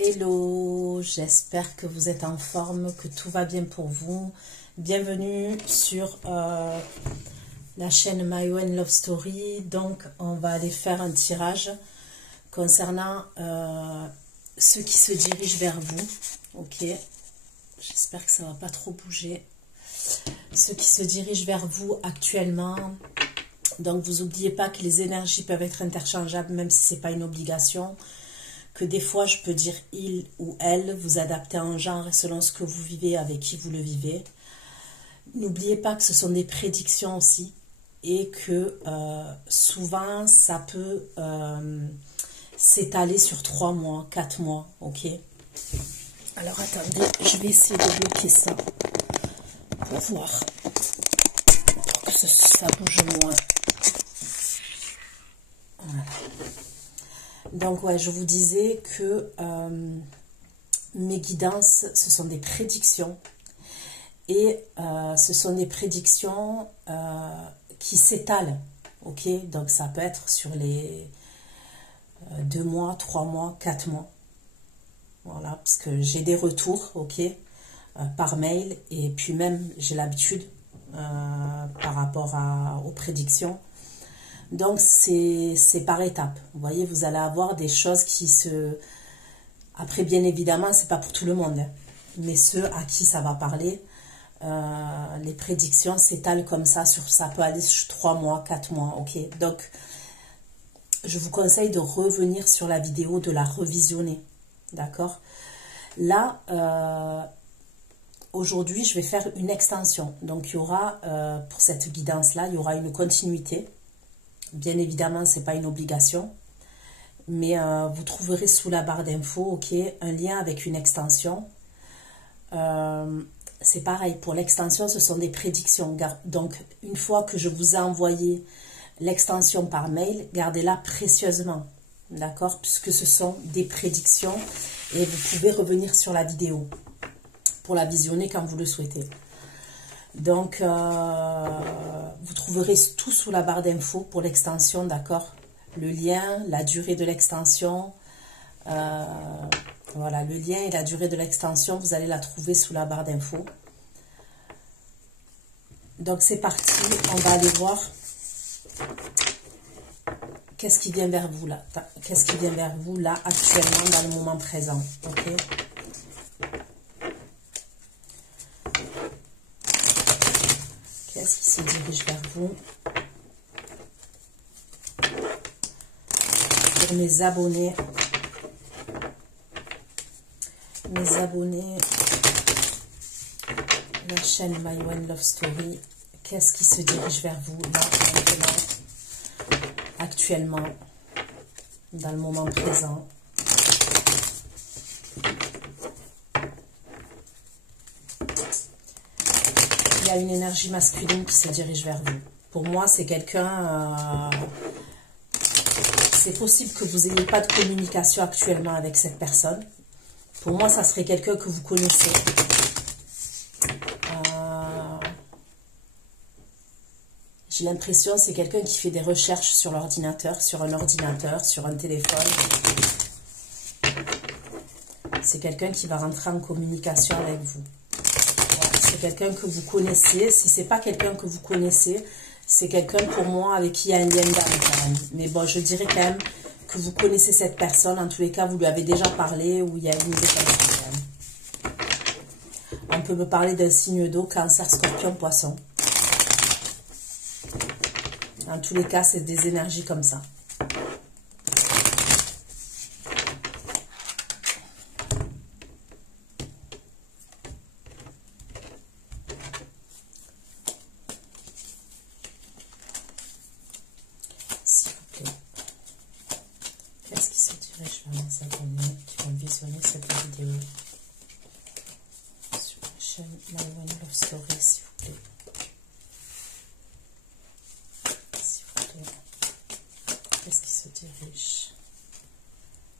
Hello, j'espère que vous êtes en forme, que tout va bien pour vous. Bienvenue sur la chaîne My One Love Story. Donc, on va aller faire un tirage concernant ceux qui se dirigent vers vous. Ok, j'espère que ça ne va pas trop bouger. Ceux qui se dirigent vers vous actuellement. Donc, vous n'oubliez pas que les énergies peuvent être interchangeables, même si ce n'est pas une obligation. Que des fois, je peux dire il ou elle, vous adaptez en genre selon ce que vous vivez, avec qui vous le vivez. N'oubliez pas que ce sont des prédictions aussi et que souvent, ça peut s'étaler sur 3 mois, 4 mois, ok? Alors, attendez, je vais essayer de bloquer ça pour voir, pour que ça bouge moins. Voilà. Donc, ouais, je vous disais que mes guidances, ce sont des prédictions. Et ce sont des prédictions qui s'étalent. Ok, donc, ça peut être sur les 2 mois, 3 mois, 4 mois. Voilà, parce que j'ai des retours, ok, par mail. Et puis même, j'ai l'habitude par rapport aux prédictions. Donc, c'est par étapes. Vous voyez, vous allez avoir des choses qui se... Après, bien évidemment, c'est pas pour tout le monde. Hein. Mais ceux à qui ça va parler, les prédictions s'étalent comme ça. Ça peut aller sur 3 mois, 4 mois. Ok. Donc, je vous conseille de revenir sur la vidéo, de la revisionner. D'accord? Là, aujourd'hui, je vais faire une extension. Donc, il y aura, pour cette guidance-là, il y aura une continuité. Bien évidemment, ce n'est pas une obligation, mais vous trouverez sous la barre d'infos, ok, un lien avec une extension. C'est pareil, pour l'extension, ce sont des prédictions. Donc, une fois que je vous ai envoyé l'extension par mail, gardez-la précieusement, d'accord, puisque ce sont des prédictions et vous pouvez revenir sur la vidéo pour la visionner quand vous le souhaitez. Donc, vous trouverez tout sous la barre d'infos pour l'extension, d'accord? Le lien, la durée de l'extension, voilà, le lien et la durée de l'extension, vous allez la trouver sous la barre d'infos. Donc, c'est parti, on va aller voir qu'est-ce qui vient vers vous là. Qu'est-ce qui vient vers vous là, actuellement, dans le moment présent, ok? Qu'est-ce qui se dirige vers vous? Pour mes abonnés, la chaîne My One Love Story, qu'est-ce qui se dirige vers vous là, actuellement, dans le moment présent? Il y a une énergie masculine qui se dirige vers vous. Pour moi, c'est quelqu'un... c'est possible que vous n'ayez pas de communication actuellement avec cette personne. Pour moi, ça serait quelqu'un que vous connaissez. J'ai l'impression que c'est quelqu'un qui fait des recherches sur l'ordinateur, sur un téléphone. C'est quelqu'un qui va rentrer en communication avec vous. C'est quelqu'un que vous connaissez. Si ce n'est pas quelqu'un que vous connaissez, c'est quelqu'un pour moi avec qui il y a un lien d'âme quand même. Mais bon, je dirais quand même que vous connaissez cette personne. En tous les cas, vous lui avez déjà parlé ou il y a une idée comme ça quand même. On peut me parler d'un signe d'eau, Cancer, Scorpion, Poisson. En tous les cas, c'est des énergies comme ça. S'il vous plaît. Qu'est-ce qui se dirige vers mes abonnés qui vont visionner cette vidéo sur la chaîne My One Love Story, s'il vous plaît. Qu'est-ce qui se dirige?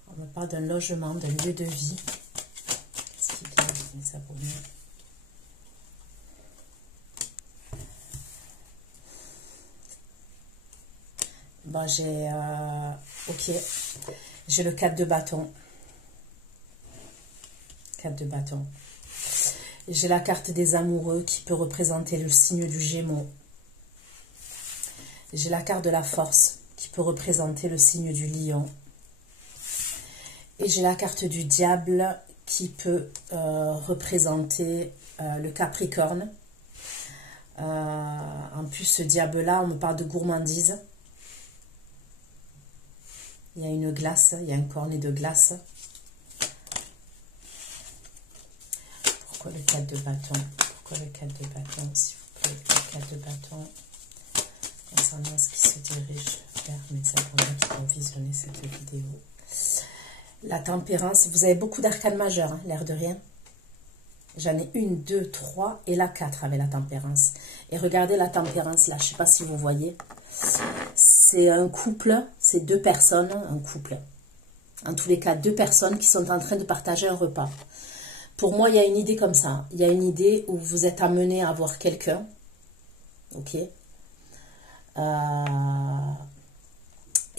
On me parle d'un logement, d'un lieu de vie. Qu'est-ce qui vient de mes abonnés? Bon, j'ai... ok. J'ai le 4 de bâton. 4 de bâton. J'ai la carte des amoureux qui peut représenter le signe du Gémeaux. J'ai la carte de la force qui peut représenter le signe du Lion. Et j'ai la carte du diable qui peut représenter le Capricorne. En plus, ce diable-là, on me parle de gourmandise. Il y a une glace, il y a un cornet de glace. Pourquoi le 4 de bâton? Pourquoi le 4 de bâton, s'il vous plaît? Le 4 de bâton, concernant ce qui se dirige vers mes abonnés qui vont visionner cette vidéo. La tempérance, vous avez beaucoup d'arcanes majeures, hein, l'air de rien. J'en ai 1, 2, 3 et la 4 avec la tempérance. Et regardez la tempérance là, je ne sais pas si vous voyez. C'est un couple, c'est 2 personnes, un couple. En tous les cas, 2 personnes qui sont en train de partager un repas. Pour moi, il y a une idée comme ça. Il y a une idée où vous êtes amené à voir quelqu'un. Ok. Et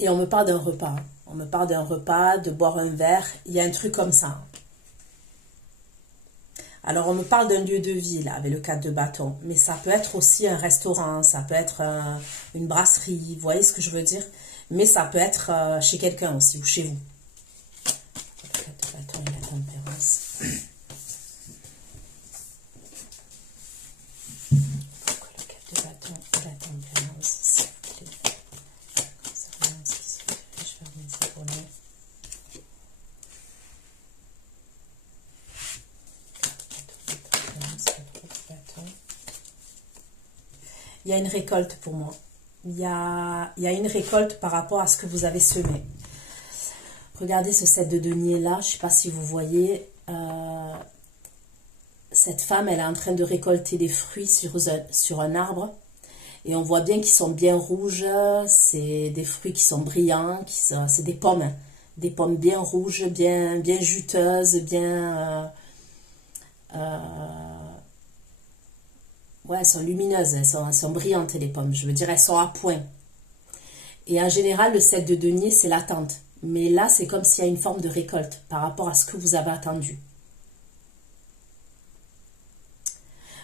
on me parle d'un repas. On me parle d'un repas, de boire un verre. Il y a un truc comme ça. Alors, on me parle d'un lieu de vie, là, avec le 4 de bâton. Mais ça peut être aussi un restaurant, ça peut être une brasserie. Vous voyez ce que je veux dire? Mais ça peut être chez quelqu'un aussi, ou chez vous. Le 4 de bâton et la tempérance. Pourquoi le 4 de bâton et la tempérance, s'il vous plaît? Concernant ce qui se dirige vers mes abonnés. Il y a une récolte pour moi. Il y a une récolte par rapport à ce que vous avez semé. Regardez ce 7 de denier là. Je ne sais pas si vous voyez. Cette femme, elle est en train de récolter des fruits sur un arbre. Et on voit bien qu'ils sont bien rouges. C'est des fruits qui sont brillants. C'est des pommes. Hein. Des pommes bien rouges, bien juteuses, bien... ouais, elles sont lumineuses, elles sont brillantes les pommes. Je veux dire, elles sont à point. Et en général, le 7 de denier, c'est l'attente. Mais là, c'est comme s'il y a une forme de récolte par rapport à ce que vous avez attendu.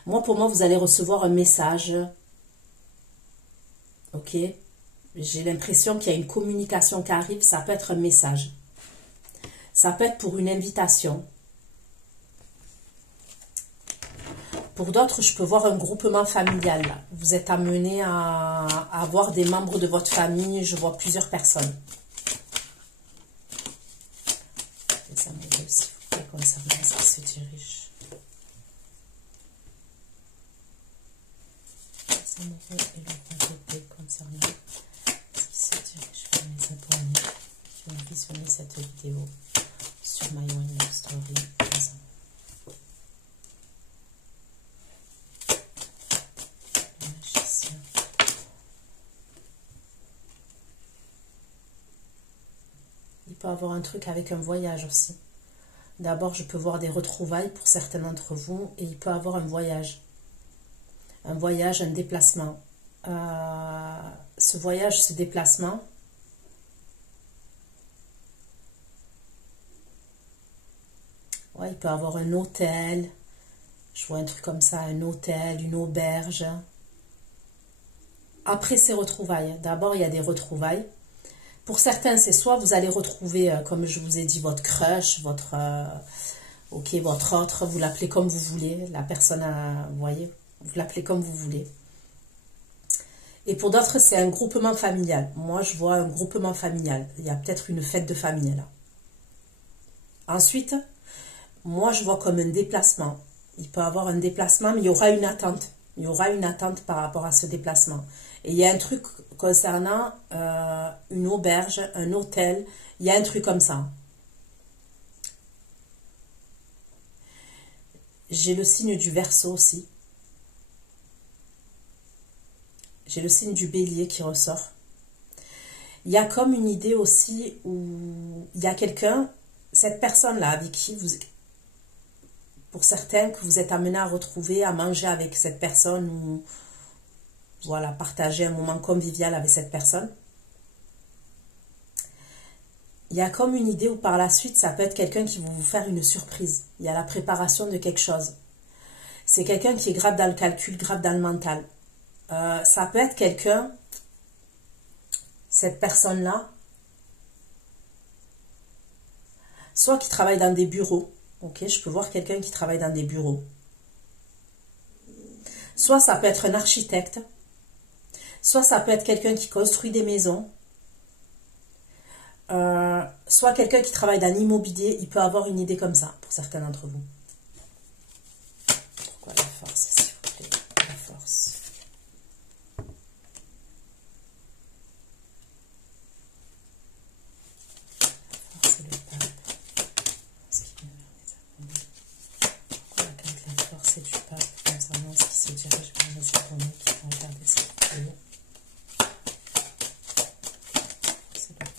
Moi, pour moi, vous allez recevoir un message. Ok? J'ai l'impression qu'il y a une communication qui arrive. Ça peut être un message. Ça peut être pour une invitation. Pour d'autres, je peux voir un groupement familial. Vous êtes amené à avoir des membres de votre famille. Je vois plusieurs personnes. Les amoureux, s'il vous plaît, concernant ce qui se dirige. Les amoureux et le roi d'épée concernant ce qui se dirige vers mes abonnés qui ont visionné cette vidéo sur My One Love Story. Il peut avoir un truc avec un voyage aussi. D'abord, je peux voir des retrouvailles pour certains d'entre vous et il peut avoir un voyage. Un voyage, un déplacement. Ce voyage, ce déplacement, ouais, il peut avoir un hôtel. Je vois un truc comme ça, un hôtel, une auberge. Après ces retrouvailles, d'abord, il y a des retrouvailles. Pour certains, c'est soit vous allez retrouver, comme je vous ai dit, votre crush, votre autre, vous l'appelez comme vous voulez. La personne, vous voyez, vous l'appelez comme vous voulez. Et pour d'autres, c'est un groupement familial. Moi, je vois un groupement familial. Il y a peut-être une fête de famille, là. Ensuite, moi, je vois comme un déplacement. Il peut y avoir un déplacement, mais il y aura une attente. Il y aura une attente par rapport à ce déplacement. Et il y a un truc concernant une auberge, un hôtel. Il y a un truc comme ça. J'ai le signe du Verseau aussi. J'ai le signe du Bélier qui ressort. Il y a comme une idée aussi où il y a quelqu'un, cette personne-là avec qui vous... Pour certains, que vous êtes amené à retrouver, à manger avec cette personne ou voilà, partager un moment convivial avec cette personne. il y a comme une idée où par la suite, ça peut être quelqu'un qui va vous faire une surprise. Il y a la préparation de quelque chose. C'est quelqu'un qui est grave dans le calcul, grave dans le mental. Ça peut être quelqu'un, cette personne-là, soit qui travaille dans des bureaux. Ok, je peux voir quelqu'un qui travaille dans des bureaux. Soit ça peut être un architecte. Soit ça peut être quelqu'un qui construit des maisons. Soit quelqu'un qui travaille dans l'immobilier. Il peut avoir une idée comme ça pour certains d'entre vous. Pourquoi la force, s'il vous plaît? La force. La force et le pape. Ce qui me pourquoi la carte de la force et du pape concernant ce qui se dirige vers les abonnés qui vont regarder cette vidéo? C'est le pape.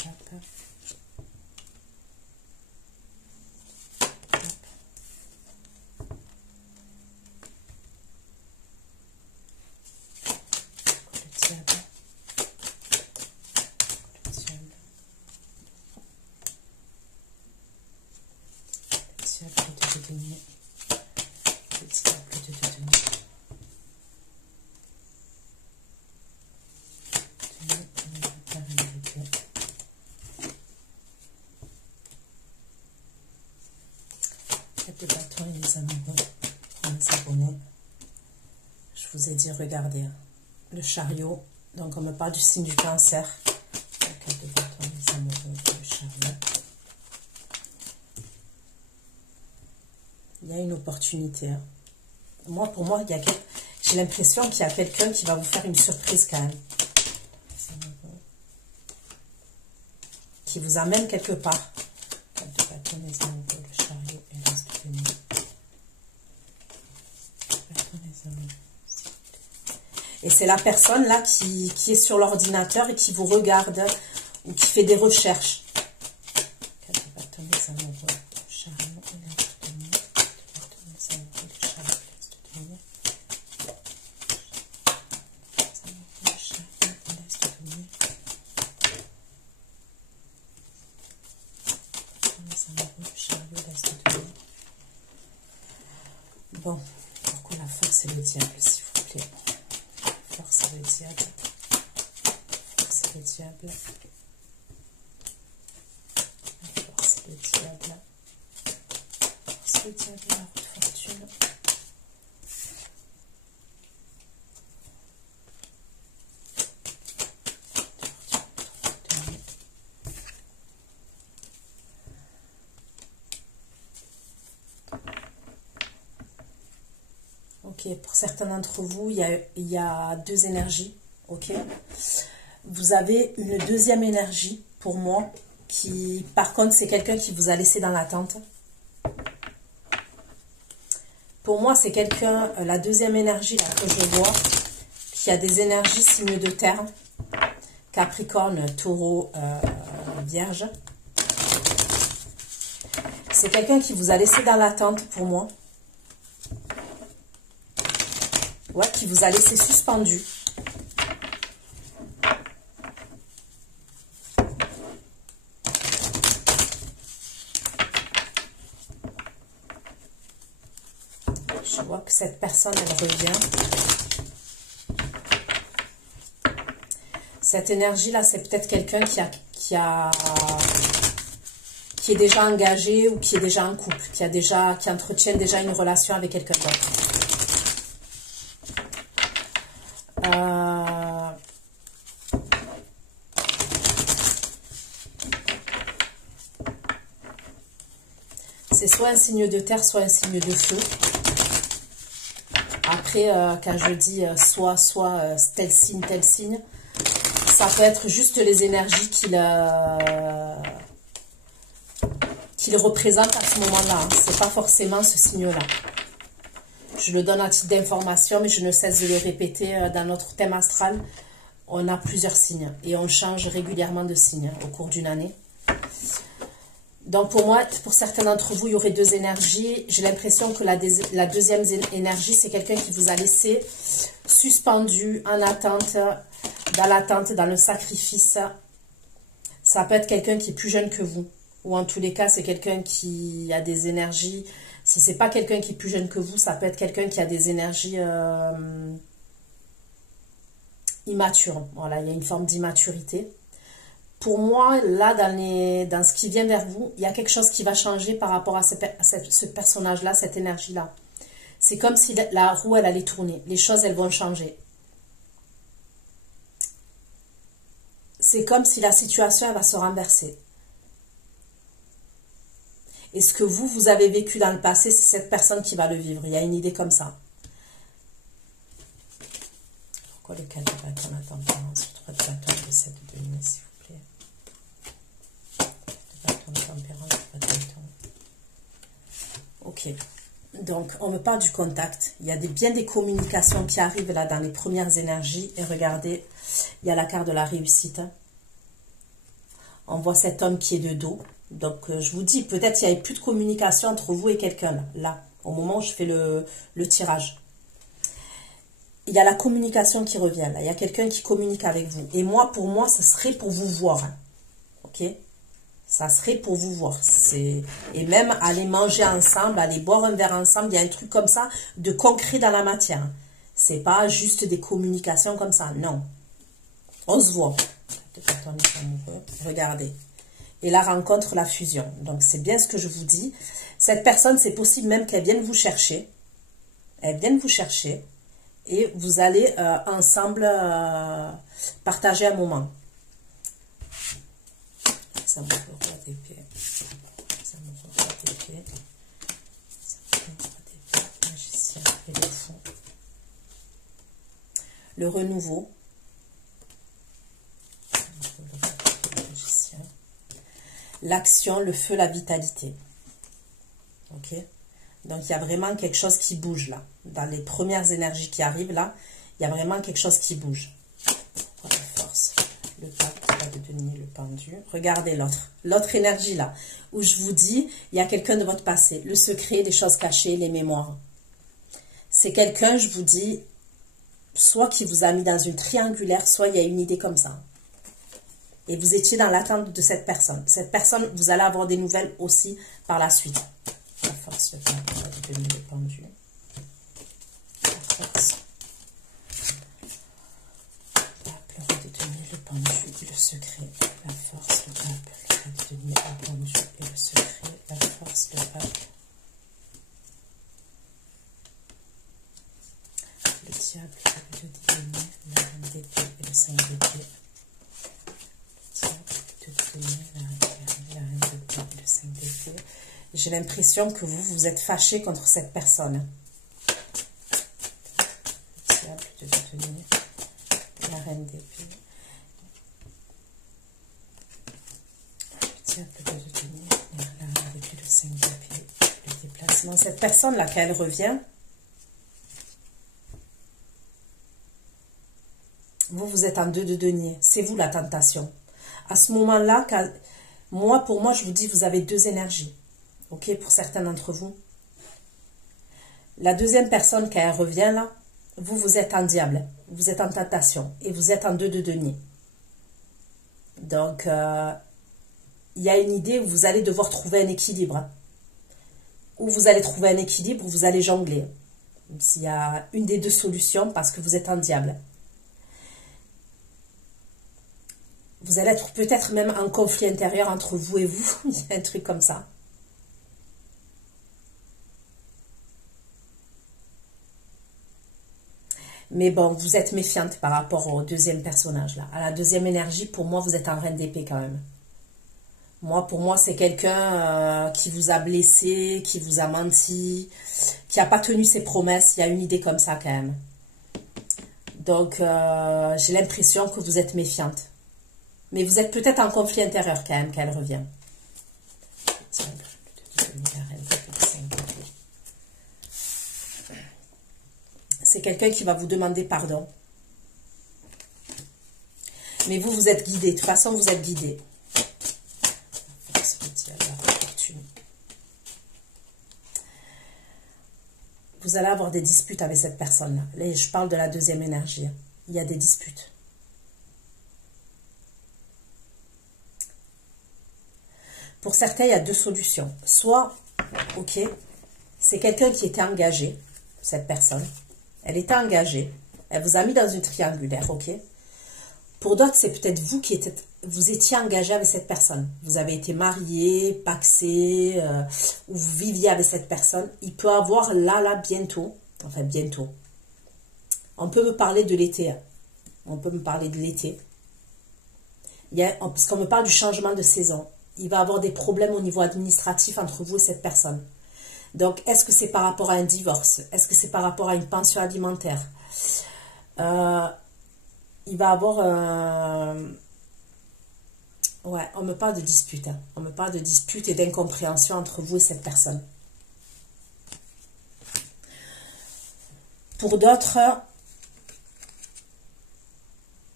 De bâton et les amoureux, pour les abonnés, je vous ai dit, regardez, le chariot, donc on me parle du signe du cancer, la carte de bâton, les amoureux, le chariot. Il y a une opportunité. Moi, pour moi, j'ai l'impression qu'il y a quelqu'un qui va vous faire une surprise quand même. Qui vous amène quelque part. Carte de bâton, les amoureux, le chariot et l'as de denier. Et c'est la personne là qui est sur l'ordinateur et qui vous regarde ou qui fait des recherches. Carte de bâton, les amoureux, le chariot et l'as de denier. Carte de bâton, les amoureux, le chariot et l'as de denier. Le chariot et l'as de denier. Bon, pourquoi la force et le diable, s'il vous plaît? La force et le diable. La force et le diable. La force et le diable. La force et le diable, la roue de fortune. Ok, pour certains d'entre vous, il y a deux énergies. Ok, vous avez une deuxième énergie pour moi qui, par contre, c'est quelqu'un qui vous a laissé dans l'attente. Pour moi, c'est quelqu'un, la deuxième énergie là, que je vois, qui a des énergies signes de terre, Capricorne, Taureau, Vierge. C'est quelqu'un qui vous a laissé dans l'attente pour moi. Ouais, qui vous a laissé suspendu. Je vois que cette personne, elle revient. Cette énergie-là, c'est peut-être quelqu'un qui est déjà engagé ou qui est déjà en couple, qui entretient déjà une relation avec quelqu'un d'autre. C'est soit un signe de terre, soit un signe de feu. Après, quand je dis soit tel signe, ça peut être juste les énergies qu'il représente à ce moment-là. Hein. C'est pas forcément ce signe-là. Je le donne à titre d'information, mais je ne cesse de le répéter dans notre thème astral. On a plusieurs signes et on change régulièrement de signe au cours d'une année. Donc pour moi, pour certains d'entre vous, il y aurait deux énergies. J'ai l'impression que la deuxième énergie, c'est quelqu'un qui vous a laissé suspendu, en attente, dans l'attente, dans le sacrifice. Ça peut être quelqu'un qui est plus jeune que vous. Ou en tous les cas, c'est quelqu'un qui a des énergies. Si c'est pas quelqu'un qui est plus jeune que vous, ça peut être quelqu'un qui a des énergies immatures. Voilà, il y a une forme d'immaturité. Pour moi, là, dans ce qui vient vers vous, il y a quelque chose qui va changer par rapport à ce personnage-là, cette énergie-là. C'est comme si la roue, elle allait tourner. Les choses, elles vont changer. C'est comme si la situation, elle va se renverser. Et ce que vous avez vécu dans le passé, c'est cette personne qui va le vivre. Il y a une idée comme ça. Pourquoi le 4 de bâton, la tempérance, le 3 de bâton, le 7 de denier, s'il vous plaît. Le bâton, de tempérance, le 3 de bâton. Ok. Donc, on me parle du contact. Il y a bien des communications qui arrivent là dans les premières énergies. Et regardez, il y a la carte de la réussite. On voit cet homme qui est de dos. Donc, je vous dis, peut-être il n'y avait plus de communication entre vous et quelqu'un, là, au moment où je fais le tirage. Il y a la communication qui revient, là. Il y a quelqu'un qui communique avec vous. Et moi, pour moi, ce serait pour vous voir. Hein. Ok? Ça serait pour vous voir. Et même aller manger ensemble, aller boire un verre ensemble, il y a un truc comme ça, de concret dans la matière. C'est pas juste des communications comme ça, non. On se voit. Regardez. Et la rencontre, la fusion. Donc, c'est bien ce que je vous dis. Cette personne, c'est possible même qu'elle vienne vous chercher. Elle vienne vous chercher. Et vous allez ensemble partager un moment. Ça me roi d'épée. Ça me roi d'épée. Ça me roi d'épée. Magicien et le fond. Le renouveau. L'action, le feu, la vitalité. Ok? Donc, il y a vraiment quelque chose qui bouge là. Dans les premières énergies qui arrivent là, il y a vraiment quelque chose qui bouge. La force, le pape de denier, le pendu. Regardez l'autre. L'autre énergie là, où je vous dis, il y a quelqu'un de votre passé. Le secret, les choses cachées, les mémoires. C'est quelqu'un, je vous dis, soit qui vous a mis dans une triangulaire, soit il y a une idée comme ça. Et vous étiez dans l'attente de cette personne. Cette personne, vous allez avoir des nouvelles aussi par la suite. La force, le pape de denier, le pendu. La force. Le roi de denier, le pendu, le secret, la force, le pape, le roi de denier, le pendu et le secret, la force, le pape. Le diable, le denier, la reine d'épée et le 5 d'épée. Le diable, le denier, la reine d'épée et le 5 d'épée. J'ai l'impression que vous êtes fâché contre cette personne. Le diable, de denier, la reine d'épée. Le diable, de denier, la reine d'épée, le 5 d'épée, le déplacement. Cette personne-là, quand elle revient, vous êtes en 2 de denier. C'est vous la tentation. À ce moment-là, pour moi, je vous dis, vous avez 2 énergies. Ok, pour certains d'entre vous. La deuxième personne, quand elle revient là, vous êtes en diable. Vous êtes en tentation. Et vous êtes en 2 de denier. Donc, il y a une idée où vous allez devoir trouver un équilibre. Où vous allez trouver un équilibre, où vous allez jongler. Il y a une des 2 solutions parce que vous êtes en diable. Vous allez être peut-être même en conflit intérieur entre vous et vous. Il y a un truc comme ça. Mais bon, vous êtes méfiante par rapport au deuxième personnage là. À la deuxième énergie, pour moi, vous êtes en reine d'épée quand même. Pour moi, c'est quelqu'un qui vous a blessé, qui vous a menti, qui n'a pas tenu ses promesses. Il y a une idée comme ça quand même. Donc, j'ai l'impression que vous êtes méfiante. Mais vous êtes peut-être en conflit intérieur quand même, quand elle revient. C'est quelqu'un qui va vous demander pardon. Mais vous êtes guidé. De toute façon, vous êtes guidé. Vous allez avoir des disputes avec cette personne-là. Là, je parle de la deuxième énergie. Il y a des disputes. Pour certains, il y a deux solutions. Soit, ok, c'est quelqu'un qui était engagé, cette personne. Elle était engagée. Elle vous a mis dans une triangulaire, ok. Pour d'autres, c'est peut-être vous qui vous étiez engagé avec cette personne. Vous avez été marié, paxé, ou vous viviez avec cette personne. Il peut avoir là, bientôt, enfin bientôt. On peut me parler de l'été. Hein. On peut me parler de l'été. Parce qu'on me parle du changement de saison. Il va y avoir des problèmes au niveau administratif entre vous et cette personne. Donc, est-ce que c'est par rapport à un divorce? Est-ce que c'est par rapport à une pension alimentaire? Il va y avoir... Ouais, on me parle de dispute. Hein. On me parle de dispute et d'incompréhension entre vous et cette personne. Pour d'autres,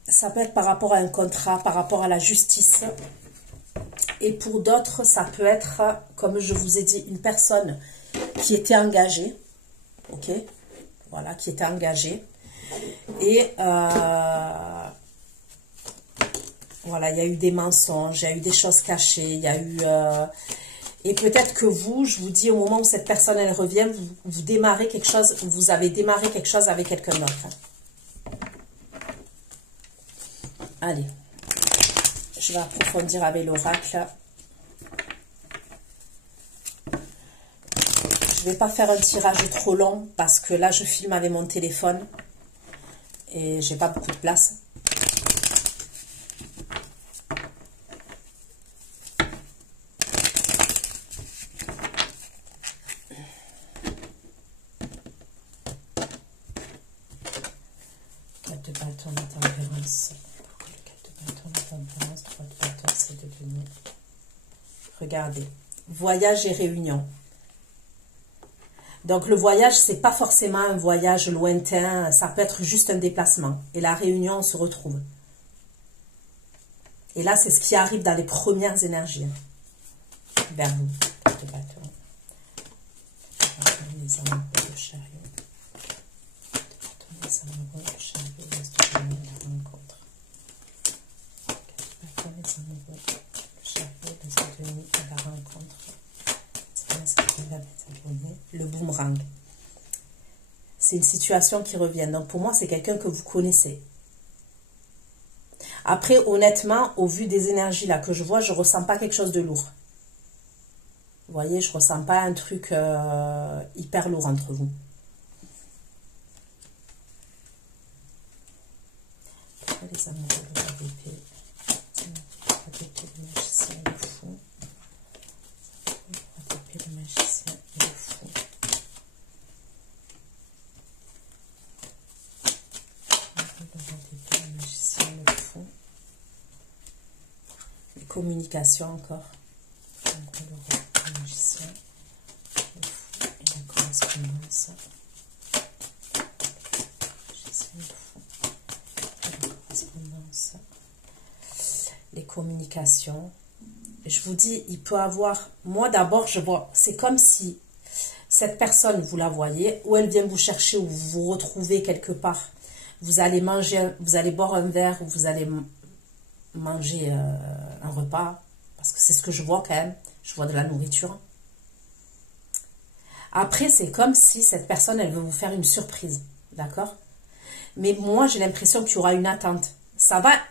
ça peut être par rapport à un contrat, par rapport à la justice. Et pour d'autres, ça peut être, comme je vous ai dit, une personne qui était engagée. Ok? Voilà, qui était engagée. Et voilà, il y a eu des mensonges, il y a eu des choses cachées, il y a eu... et peut-être que vous, je vous dis, au moment où cette personne, elle revient, vous démarrez quelque chose, vous avez démarré quelque chose avec quelqu'un d'autre. Allez, je vais approfondir avec l'oracle. Je ne vais pas faire un tirage trop long parce que là, je filme avec mon téléphone et j'ai pas beaucoup de place. De bâton de tempérance. Pourquoi le 4 de bâton de tempérance, 3 de bâton, c'est devenu... Regardez. Voyage et réunion. Donc le voyage, c'est pas forcément un voyage lointain. Ça peut être juste un déplacement. Et la réunion, on se retrouve. Et là, c'est ce qui arrive dans les premières énergies. Vers vous. 4 de bâton. Les amoureux, le chariot. Les amoureux, le chariot. La rencontre. Les amoureux, le chariot, les ennemis à la rencontre. Le boomerang. C'est une situation qui revient. Donc pour moi, c'est quelqu'un que vous connaissez. Après, honnêtement, au vu des énergies là que je vois, je ne ressens pas quelque chose de lourd. Vous voyez, je ne ressens pas un truc hyper lourd entre vous. Les amoureux de la BP, le magicien, le fou. Le magicien et le fou. Le magicien, le fou. Les communications encore. Le magicien, le fou et la correspondance. Les communications. Je vous dis, il peut avoir... Moi, d'abord, je vois... C'est comme si cette personne, vous la voyez, ou elle vient vous chercher, ou vous vous retrouvez quelque part. Vous allez manger, vous allez boire un verre, ou vous allez manger un repas. Parce que c'est ce que je vois quand même. Je vois de la nourriture. Après, c'est comme si cette personne, elle veut vous faire une surprise. D'accord? Mais moi, j'ai l'impression qu'il y aura une attente.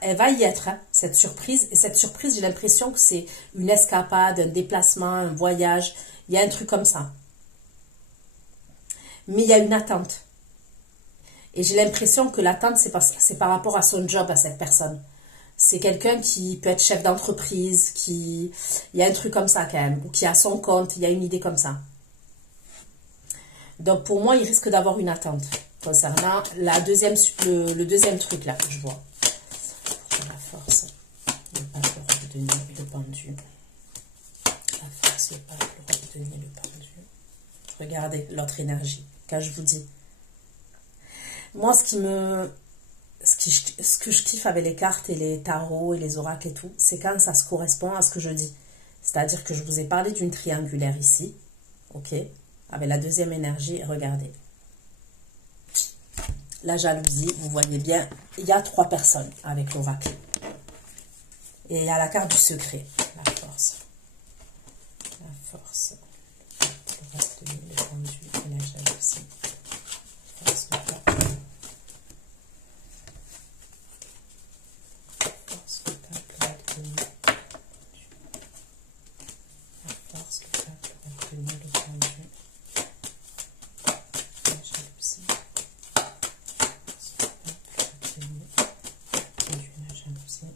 Elle va y être, hein, cette surprise. Et cette surprise, j'ai l'impression que c'est une escapade, un déplacement, un voyage. Il y a un truc comme ça. Mais il y a une attente. Et j'ai l'impression que l'attente, c'est par rapport à son job, à cette personne. C'est quelqu'un qui peut être chef d'entreprise, il y a un truc comme ça quand même. Ou qui a son compte, il y a une idée comme ça. Donc pour moi, il risque d'avoir une attente. Concernant le deuxième truc là que je vois. Le pape, le roi de denier et le pendu. La force, le pape, le roi de denier et le pendu. Regardez l'autre énergie, quand je vous dis. Moi, ce que je kiffe avec les cartes et les tarots et les oracles et tout, c'est quand ça se correspond à ce que je dis. C'est-à-dire que je vous ai parlé d'une triangulaire ici, ok, avec la deuxième énergie, regardez. La jalousie, vous voyez bien, il y a 3 personnes avec l'oracle. Et il y a la carte du secret, la force. force, le reste de le tendu et la jalousie. Force le peuple. Force le peuple retenu. La force le peuple retenu, le tendu. La jalousie. Force le peuple retenu. Tendu, la jalousie.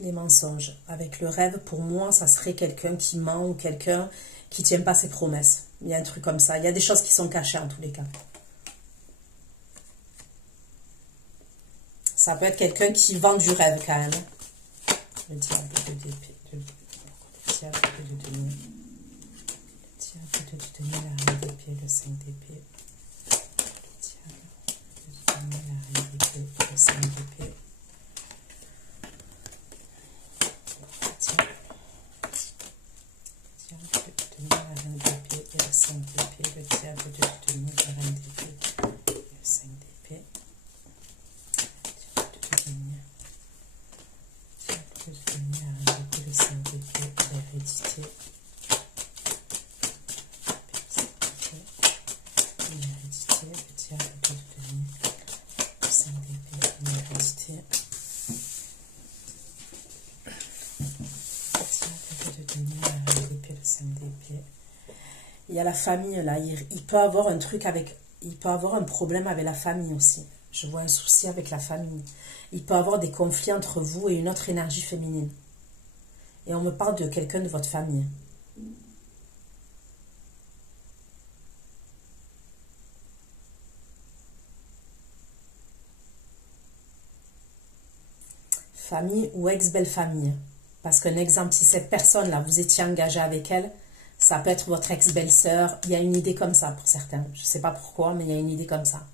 Les mensonges. Avec le rêve, pour moi, ça serait quelqu'un qui ment ou quelqu'un qui ne tient pas ses promesses. Il y a un truc comme ça. Il y a des choses qui sont cachées en tous les cas. Ça peut être quelqu'un qui vend du rêve quand même. Le diable de d'épée. Le diable de denier. Le diable de denier, la reine d'épée, le 5 d'épée. Le diable de denier, la reine d'épée, le 5 d'épée. Le 5 d'épée, le diable de denier, la reine d'épée, le 5 d'épée, le diable de denier, la reine d'épée, le 5 d'épée, l'hérédité, le diable de denier, le 5 d'épée, l'hérédité, le diable de denier, la reine d'épée, le 5 d'épée. Il y a la famille là, il peut avoir un truc avec, il peut avoir un problème avec la famille aussi. Je vois un souci avec la famille. Il peut avoir des conflits entre vous et une autre énergie féminine. Et on me parle de quelqu'un de votre famille. Famille ou ex-belle-famille. Parce qu'un exemple, si cette personne-là, vous étiez engagé avec elle, ça peut être votre ex-belle-sœur. Il y a une idée comme ça pour certains. Je ne sais pas pourquoi, mais il y a une idée comme ça.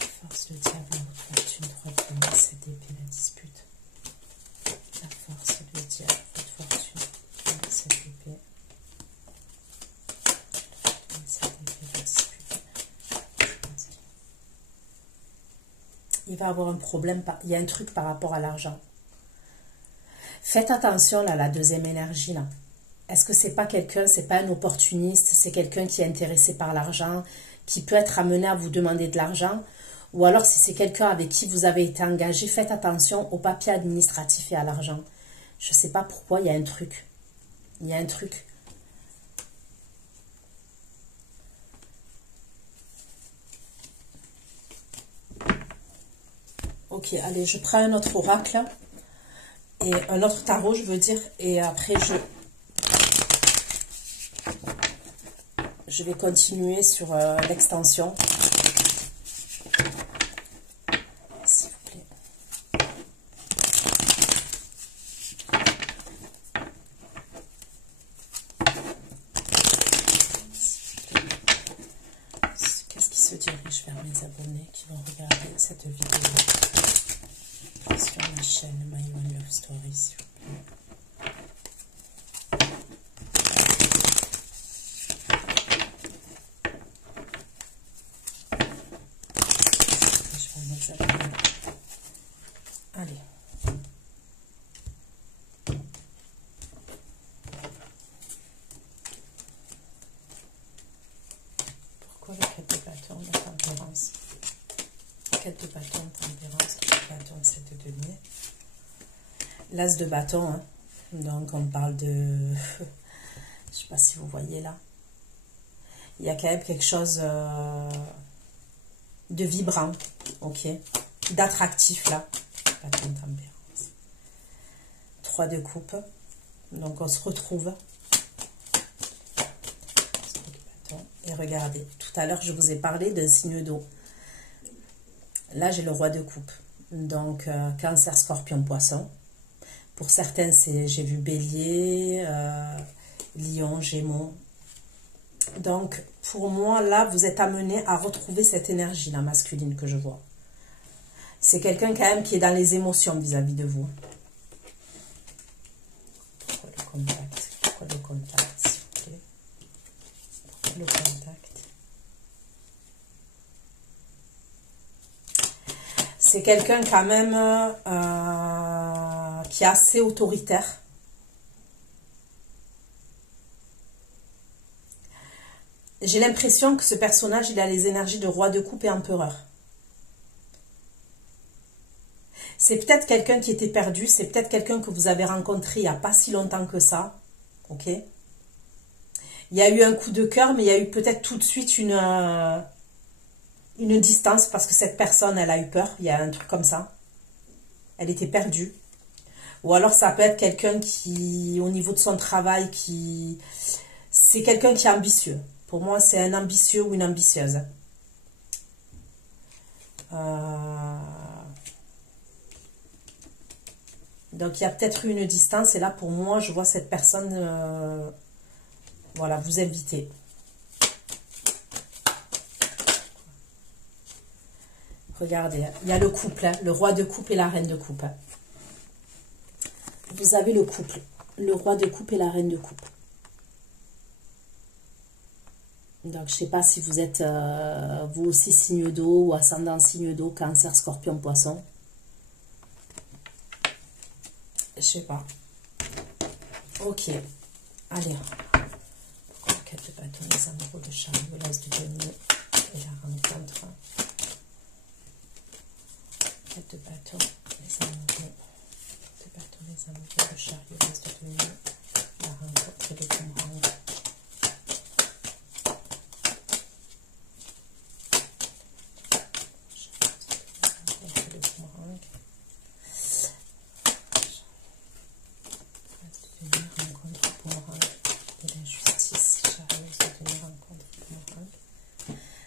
La force, le diable, la haute fortune, 3 de denier, 7 d'épée, la dispute. La force, le diable, haute fortune, 7 d'épée. 7 d'épée, la dispute. Il va avoir un problème, il y a un truc par rapport à l'argent. Faites attention là, à la deuxième énergie là. Est-ce que c'est pas quelqu'un, c'est pas un opportuniste, c'est quelqu'un qui est intéressé par l'argent, qui peut être amené à vous demander de l'argent, ou alors si c'est quelqu'un avec qui vous avez été engagé, faites attention aux papiers administratifs et à l'argent. Je sais pas pourquoi, il y a un truc. Il y a un truc. Ok, allez, je prends un autre oracle. Et un autre tarot, je veux dire. Et après, je vais continuer sur l'extension. S'il vous plaît. Qu'est-ce qui se dirige vers mes abonnés qui vont regarder cette vidéo sur ma chaîne My One Love Story, s'il vous plaît. Je vais mes abonnés. Allez. Pourquoi le 4 de bâton, la tempérance? 4 de bâton, tempérance, 4 de bâton, 7 de denier. L'as de bâton, hein. Donc on parle de... je ne sais pas si vous voyez là. Il y a quand même quelque chose de vibrant, ok, d'attractif là. Bâton, tempérance. 3 de coupe. Donc on se retrouve. Et regardez, tout à l'heure je vous ai parlé d'un signe d'eau. Là j'ai le roi de coupe. Donc cancer, scorpion, poisson. Pour certains, j'ai vu bélier, lion, gémeaux. Donc, pour moi, là, vous êtes amené à retrouver cette énergie-là masculine que je vois. C'est quelqu'un quand même qui est dans les émotions vis-à-vis de vous. Pourquoi le contact? Pourquoi le contact, s'il vous plaît? Pourquoi le contact? C'est quelqu'un quand même qui est assez autoritaire. J'ai l'impression que ce personnage, il a les énergies de roi de coupe et empereur. C'est peut-être quelqu'un qui était perdu, c'est peut-être quelqu'un que vous avez rencontré il n'y a pas si longtemps que ça. Ok? Il y a eu un coup de cœur, mais il y a eu peut-être tout de suite une distance parce que cette personne, elle a eu peur. Il y a un truc comme ça. Elle était perdue. Ou alors ça peut être quelqu'un qui, au niveau de son travail, c'est quelqu'un qui est ambitieux. Pour moi, c'est un ambitieux ou une ambitieuse. Donc, il y a peut-être eu une distance. Et là, pour moi, je vois cette personne, voilà, vous inviter. Regardez, il y a le couple, hein, le roi de coupe et la reine de coupe. Vous avez le couple, le roi de coupe et la reine de coupe. Donc, je ne sais pas si vous êtes, vous aussi, signe d'eau ou ascendant signe d'eau, cancer, scorpion, poisson. Je sais pas. Ok. Allez. Quête de bâton, les amoureux de chariot, l'as de denier et la rencontre. Quête de bâton, les amoureux de bâton, les amoureux de chariot, l'as de denier, la rencontre et le boomerang.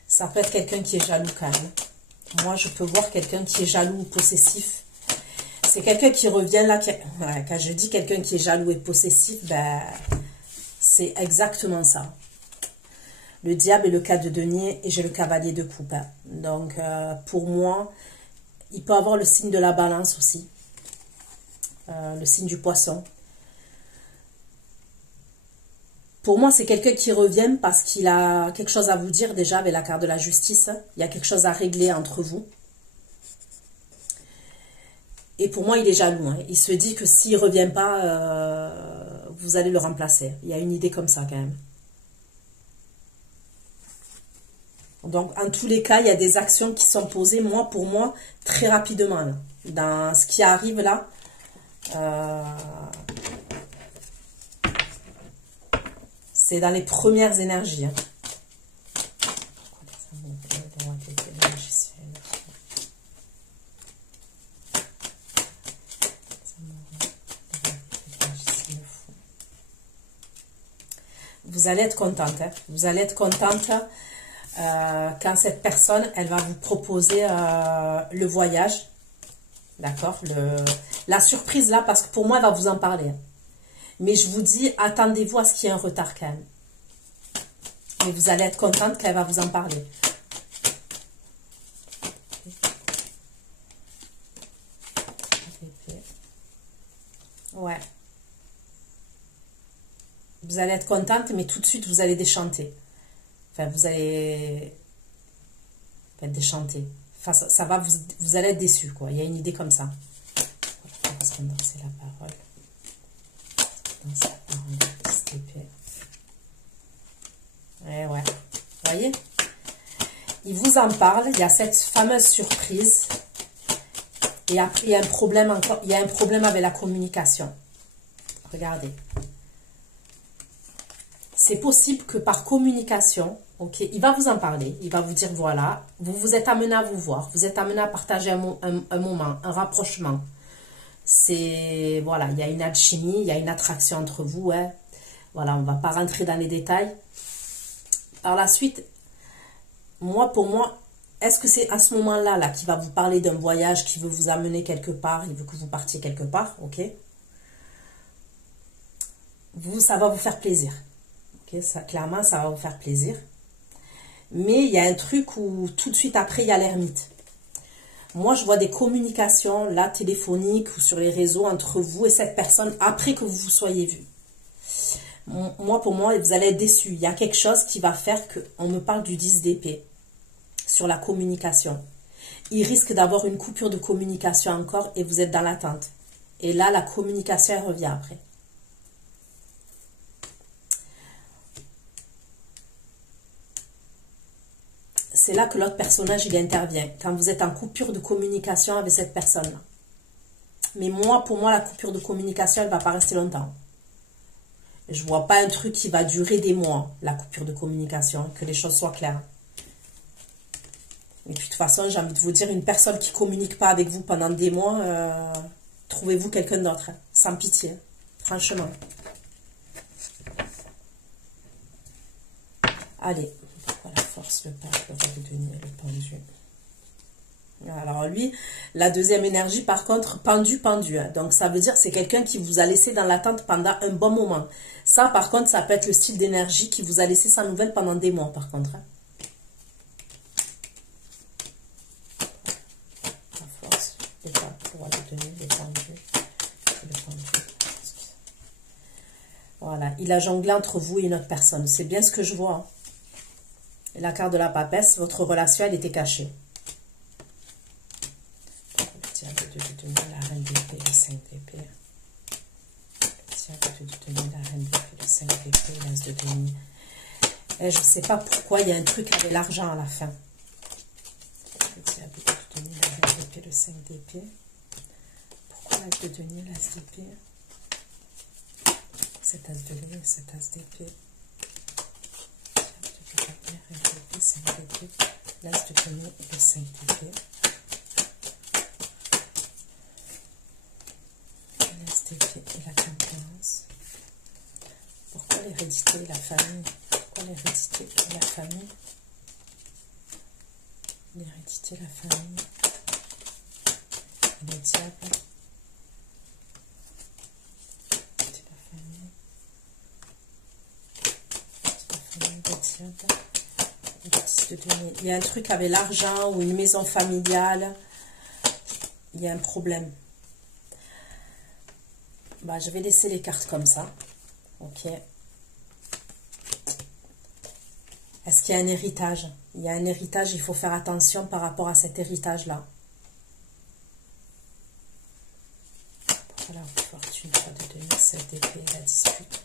Ça peut être quelqu'un qui est jaloux quand même. Moi, je peux voir quelqu'un qui est jaloux ou possessif. C'est quelqu'un qui revient là. Ouais, quand je dis quelqu'un qui est jaloux et possessif, ben, c'est exactement ça. Le diable est le cas de denier et j'ai le cavalier de coupe. Hein. Donc, pour moi, il peut avoir le signe de la balance aussi. Le signe du poisson. Pour moi, c'est quelqu'un qui revient parce qu'il a quelque chose à vous dire déjà avec la carte de la justice. Il y a quelque chose à régler entre vous. Et pour moi, il est jaloux. Hein. Il se dit que s'il ne revient pas, vous allez le remplacer. Il y a une idée comme ça quand même. Donc, en tous les cas, il y a des actions qui sont posées, moi, pour moi, très rapidement. Là. Dans ce qui arrive là, c'est dans les premières énergies. Hein. Vous allez être contente. Hein. Vous allez être contente quand cette personne, elle va vous proposer le voyage. D'accord, la surprise là, parce que pour moi, elle va vous en parler. Hein. Mais je vous dis, attendez-vous à ce qu'il y ait un retard quand même. Mais vous allez être contente qu'elle va vous en parler. Ouais. Vous allez être contente, mais tout de suite, vous allez déchanter. Enfin, vous allez être déchanté. Enfin, ça va, vous allez être déçu, quoi. Il y a une idée comme ça. Parce qu'on danse la parole. Ouais, ouais. Vous voyez? Il vous en parle, il y a cette fameuse surprise. Et après, il y a un problème encore. Il y a un problème avec la communication. Regardez. C'est possible que par communication, ok, il va vous en parler. Il va vous dire, voilà, vous êtes amené à vous voir. Vous êtes amené à partager un moment, un rapprochement. C'est, voilà, il y a une alchimie, il y a une attraction entre vous. Hein. Voilà, on ne va pas rentrer dans les détails. Par la suite, pour moi, est-ce que c'est à ce moment-là là, qu'il va vous parler d'un voyage, qui veut vous amener quelque part, il veut que vous partiez quelque part, ok? Ça va vous faire plaisir. Okay? Ça, clairement, ça va vous faire plaisir. Mais il y a un truc où tout de suite après, il y a l'ermite. Moi, je vois des communications, là, téléphoniques ou sur les réseaux entre vous et cette personne après que vous vous soyez vu. Moi, pour moi, vous allez être déçus. Il y a quelque chose qui va faire qu'on me parle du 10 d'épée sur la communication. il risque d'avoir une coupure de communication encore et vous êtes dans l'attente. Et là, la communication, elle revient après. C'est là que l'autre personnage, il intervient. Quand vous êtes en coupure de communication avec cette personne-là. Mais moi, pour moi, la coupure de communication, elle ne va pas rester longtemps. Je ne vois pas un truc qui va durer des mois, la coupure de communication, que les choses soient claires. Et puis de toute façon, j'ai envie de vous dire, une personne qui ne communique pas avec vous pendant des mois, trouvez-vous quelqu'un d'autre, hein, sans pitié, hein, franchement. Allez, la force, le pape, le roi de denier, le pendu. Alors lui, la deuxième énergie, par contre, pendu. Hein. Donc ça veut dire c'est quelqu'un qui vous a laissé dans l'attente pendant un bon moment. Ça, par contre, ça peut être le style d'énergie qui vous a laissé sans nouvelles pendant des mois, par contre. Hein. La force, le pape, le roi de denier, le pendu. Voilà, il a jonglé entre vous et une autre personne. C'est bien ce que je vois. Hein. Et la carte de la papesse, votre relation, elle était cachée. La reine d'épée, le 5 d'épée. Le diable de denier, la reine d'épée, le 5 d'épée, l'as de denier. Et je ne sais pas pourquoi il y a un truc avec l'argent à la fin. Le diable de denier, la reine d'épée, le 5 d'épée. Pourquoi l'as de denier, l'as d'épée? Cet as de denier, cet as d'épée. Diable de denier, reine d'épée, 5 d'épée. L'as de denier, le 5 d'épée. Et la confiance. Pourquoi l'hérédité et la famille? Pourquoi l'hérédité et la famille? L'hérédité et la famille. Et le diable. C'est la famille. C'est la famille, le diable. Et le 10 de denier. Il y a un truc avec l'argent ou une maison familiale. Il y a un problème. Bah, je vais laisser les cartes comme ça. Ok. Est-ce qu'il y a un héritage? Il y a un héritage, il faut faire attention par rapport à cet héritage-là. Voilà, fortune, 3 de denier, 7 d'épée, la dispute.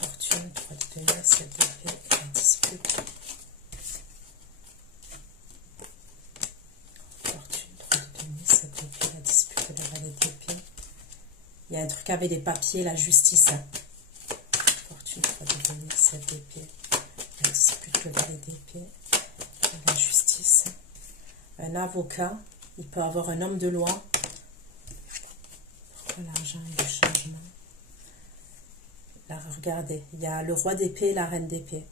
Fortune, 3 de denier, 7 d'épée, la dispute. Fortune, 3 de denier, 7 d'épée, la dispute, la valet d'épée. Il y a un truc avec les papiers, la justice. Hein. Fortune, 3 de denier, 7 d'épée. La dispute, le valet d'épée. La justice. Un avocat. Il peut avoir un homme de loi. Pourquoi l'argent et le changement? Là, regardez. Il y a le roi d'épée et la reine d'épée.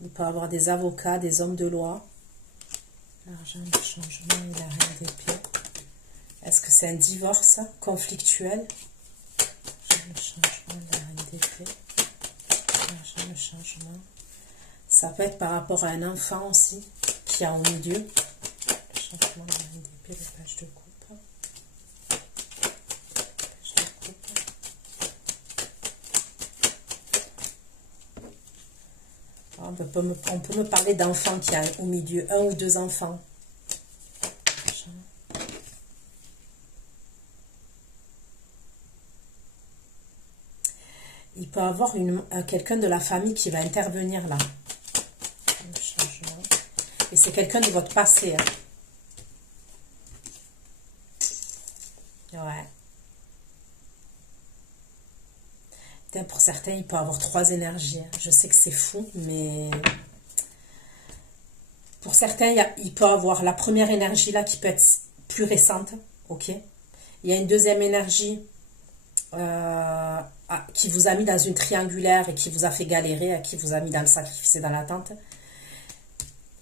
Il peut avoir des avocats, des hommes de loi. L'argent, le changement et la reine d'épée. Est-ce que c'est un divorce conflictuel? Le changement, la reine d'épée. Le changement. Ça peut être par rapport à un enfant aussi, qui est en milieu. Le changement, la reine d'épée, le page de coupe. Page de coupe. On peut me parler d'enfants qui a au milieu, un ou deux enfants. Il peut avoir quelqu'un de la famille qui va intervenir là. Le changement. Et c'est quelqu'un de votre passé. Hein. Ouais. Pour certains, il peut avoir 3 énergies. Hein. Je sais que c'est fou, mais pour certains, il peut avoir la première énergie là qui peut être plus récente. Ok. Il y a une deuxième énergie qui vous a mis dans une triangulaire et qui vous a fait galérer, qui vous a mis dans le sacrifice et dans l'attente.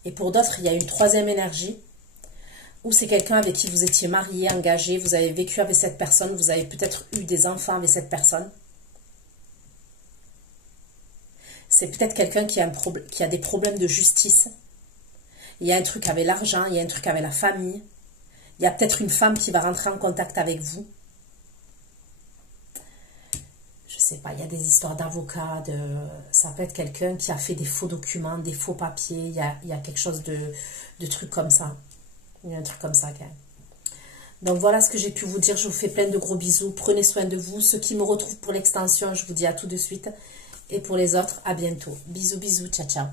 Et pour d'autres, il y a une troisième énergie où c'est quelqu'un avec qui vous étiez marié, engagé, vous avez vécu avec cette personne, vous avez peut-être eu des enfants avec cette personne. C'est peut-être quelqu'un qui a des problèmes de justice. Il y a un truc avec l'argent, il y a un truc avec la famille. Il y a peut-être une femme qui va rentrer en contact avec vous. Je sais pas, il y a des histoires d'avocats, ça peut être quelqu'un qui a fait des faux documents, des faux papiers, il y a quelque chose de trucs comme ça. Il y a un truc comme ça quand même. Donc voilà ce que j'ai pu vous dire. Je vous fais plein de gros bisous. Prenez soin de vous. Ceux qui me retrouvent pour l'extension, je vous dis à tout de suite. Et pour les autres, à bientôt. Bisous, bisous. Ciao, ciao.